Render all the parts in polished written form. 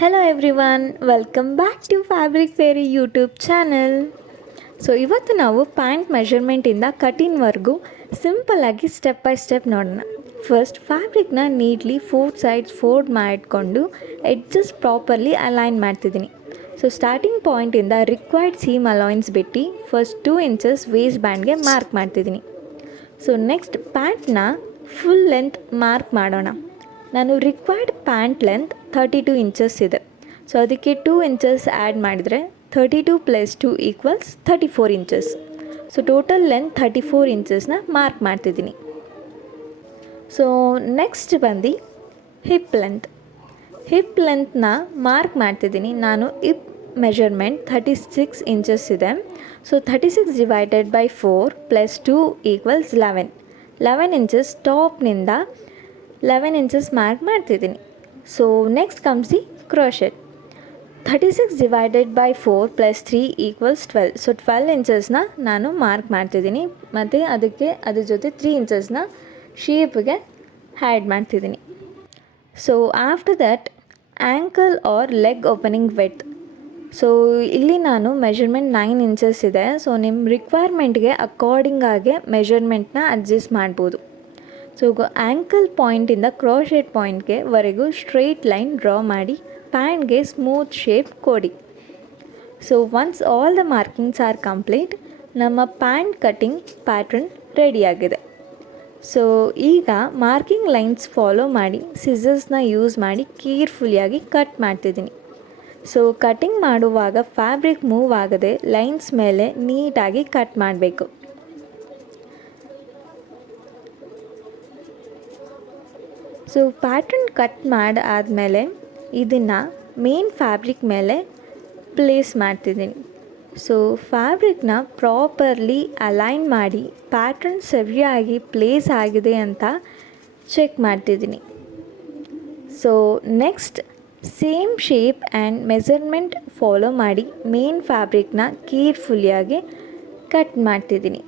Hello everyone, welcome back to fabric fairy YouTube channel. So ಇವತ್ತು ನಾವು pant ಮೆಷರ್ಮೆಂಟಿಂದ ಕಟಿಂಗ್ವರೆಗೂ ಸಿಂಪಲ್ಲಾಗಿ ಸ್ಟೆಪ್ ಬೈ ಸ್ಟೆಪ್ ನೋಡೋಣ. ಫಸ್ಟ್ ಫ್ಯಾಬ್ರಿಕ್ನ ನೀಟ್ಲಿ 4 ಸೈಡ್ಸ್ ಫೋಲ್ಡ್ ಮಾಡಿಕೊಂಡು ಎಡ್ಜಸ್ ಪ್ರಾಪರ್ಲಿ ಅಲೈನ್ ಮಾಡ್ತಿದ್ದೀನಿ. ಸೊ ಸ್ಟಾರ್ಟಿಂಗ್ ಪಾಯಿಂಟಿಂದ ರಿಕ್ವೈರ್ಡ್ ಸೀಮ್ ಅಲೈನ್ಸ್ ಬಿಟ್ಟು ಫಸ್ಟ್ 2 ಇಂಚಸ್ ವೇಸ್ಟ್ ಬ್ಯಾಂಡ್ಗೆ ಮಾರ್ಕ್ ಮಾಡ್ತಿದ್ದೀನಿ. ಸೊ ನೆಕ್ಸ್ಟ್ ಪ್ಯಾಂಟ್ನ ಫುಲ್ ಲೆಂತ್ ಮಾರ್ಕ್ ಮಾಡೋಣ. ನಾನು ರಿಕ್ವೈರ್ಡ್ ಪ್ಯಾಂಟ್ ಲೆಂತ್ 32 ಇಂಚಸ್ ಇದೆ. ಸೊ ಅದಕ್ಕೆ 2 ಇಂಚಸ್ ಆ್ಯಡ್ ಮಾಡಿದರೆ 32 + 2 = 34 ಇಂಚಸ್. ಸೊ ಟೋಟಲ್ ಲೆಂತ್ 34 ಇಂಚಸ್ನ ಮಾರ್ಕ್ ಮಾಡ್ತಿದ್ದೀನಿ. ಸೊ ನೆಕ್ಸ್ಟ್ ಬಂದು ಹಿಪ್ ಲೆಂತ್ನ ಮಾರ್ಕ್ ಮಾಡ್ತಿದ್ದೀನಿ. ನಾನು ಹಿಪ್ ಮೆಷರ್ಮೆಂಟ್ 36 ಇಂಚಸ್ ಇದೆ. ಸೊ 36 / 4 + 2 = 11 ಇಂಚಸ್ ಟಾಪ್ನಿಂದ 11 ಇಂಚಸ್ ಮಾರ್ಕ್ ಮಾಡ್ತಿದ್ದೀನಿ. So next comes the crotch. 36 / 4 + 3 = 12. So 12 ಇಂಚಸ್ನ ನಾನು ಮಾರ್ಕ್ ಮಾಡ್ತಿದ್ದೀನಿ ಮತ್ತು ಅದ್ರ ಜೊತೆ 3 ಇಂಚಸ್ನ ಶೇಪ್ಗೆ ಆ್ಯಡ್ ಮಾಡ್ತಿದ್ದೀನಿ. So after that ankle R leg opening width. So ಇಲ್ಲಿ ನಾನು ಮೆಷರ್ಮೆಂಟ್ 9 ಇಂಚಸ್ ಇದೆ. ಸೊ ನಿಮ್ಮ ರಿಕ್ವೈರ್ಮೆಂಟ್ಗೆ ಅಕಾರ್ಡಿಂಗಾಗೆ ಮೆಷರ್ಮೆಂಟ್ನ ಅಡ್ಜಸ್ಟ್ ಮಾಡ್ಬೋದು. ಸೊ ಆ್ಯಂಕಲ್ ಪಾಯಿಂಟಿಂದ ಕ್ರೋಶೆಟ್ ಪಾಯಿಂಟ್ಗೆ ವರೆಗೂ ಸ್ಟ್ರೈಟ್ ಲೈನ್ ಡ್ರಾ ಮಾಡಿ ಪ್ಯಾಂಟ್ಗೆ ಸ್ಮೂತ್ ಶೇಪ್ ಕೊಡಿ. So once all the markings are complete, ನಮ್ಮ ಪ್ಯಾಂಟ್ ಕಟಿಂಗ್ ಪ್ಯಾಟ್ರನ್ ರೆಡಿಯಾಗಿದೆ. ಸೊ ಈಗ ಮಾರ್ಕಿಂಗ್ ಲೈನ್ಸ್ ಫಾಲೋ ಮಾಡಿ ಸಿಸರ್ಸ್ನ ಯೂಸ್ ಮಾಡಿ ಕೇರ್ಫುಲ್ಲಿಯಾಗಿ ಕಟ್ ಮಾಡ್ತಿದ್ದೀನಿ. ಸೊ ಕಟಿಂಗ್ ಮಾಡುವಾಗ ಫ್ಯಾಬ್ರಿಕ್ ಮೂವ್ ಆಗದೆ ಲೈನ್ಸ್ ಮೇಲೆ ನೀಟಾಗಿ ಕಟ್ ಮಾಡಬೇಕು. ಸೊ ಪ್ಯಾಟ್ರನ್ ಕಟ್ ಮಾಡಾದಮೇಲೆ ಇದನ್ನು ಮೇನ್ ಫ್ಯಾಬ್ರಿಕ್ ಮೇಲೆ ಪ್ಲೇಸ್ ಮಾಡ್ತಿದ್ದೀನಿ. ಸೊ ಫ್ಯಾಬ್ರಿಕ್ನ ಪ್ರಾಪರ್ಲಿ ಅಲೈನ್ ಮಾಡಿ ಪ್ಯಾಟ್ರನ್ ಸರಿಯಾಗಿ ಪ್ಲೇಸ್ ಆಗಿದೆ ಅಂತ ಚೆಕ್ ಮಾಡ್ತಿದ್ದೀನಿ. So next same shape and measurement follow ಮಾಡಿ ಮೇನ್ ಫ್ಯಾಬ್ರಿಕ್ನ ಕೇರ್ಫುಲ್ಲಿಯಾಗಿ ಕಟ್ ಮಾಡ್ತಿದ್ದೀನಿ.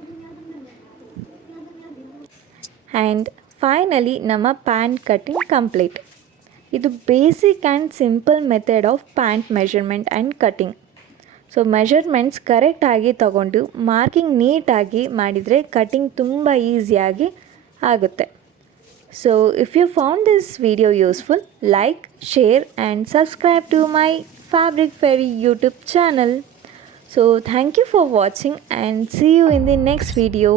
ಆ್ಯಂಡ್ ಫೈನಲಿ ನಮ್ಮ ಪ್ಯಾಂಟ್ ಕಟಿಂಗ್ ಕಂಪ್ಲೀಟ್. ಇದು basic and simple method of pant measurement and cutting. So measurements ಕರೆಕ್ಟಾಗಿ ತಗೊಂಡು ಮಾರ್ಕಿಂಗ್ ನೀಟಾಗಿ ಮಾಡಿದರೆ ಕಟಿಂಗ್ ತುಂಬ ಈಸಿಯಾಗಿ ಆಗುತ್ತೆ. So if you found this video useful, like, share and subscribe to my fabric fairy YouTube channel. So thank you for watching and see you in the next video.